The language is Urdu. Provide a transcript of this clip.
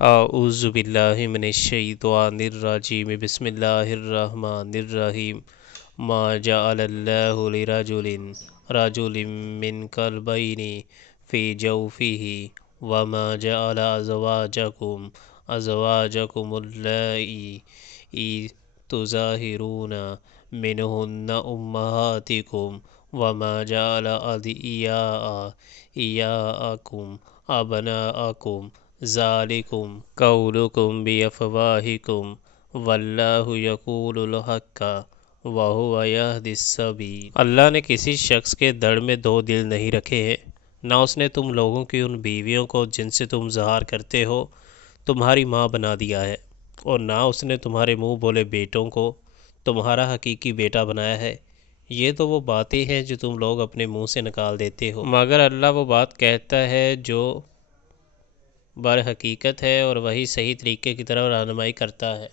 اعوذ باللہ من الشیطان الرجیم بسم اللہ الرحمن الرحیم ما جعل اللہ رجل من قلبین فی جوفہ وما جعل ازواجکم اللائی تظاہرون منہن امہاتکم وما جعل ادعیاءکم ابناءکم ذالکم قولکم بافواہکم واللہ یقول الحق وہو یہدی السبیل۔ اللہ نے کسی شخص کے دڑ میں دو دل نہیں رکھے ہیں، نہ اس نے تم لوگوں کی ان بیویوں کو جن سے تم اظہار کرتے ہو تمہاری ماں بنا دیا ہے، اور نہ اس نے تمہارے منہ بولے بیٹوں کو تمہارا حقیقی بیٹا بنایا ہے۔ یہ تو وہ باتیں ہیں جو تم لوگ اپنے منہ سے نکال دیتے ہو، مگر اللہ وہ بات کہتا ہے جو بر حقیقت ہے اور وہی صحیح طریقے کی طرف رہنمائی کرتا ہے۔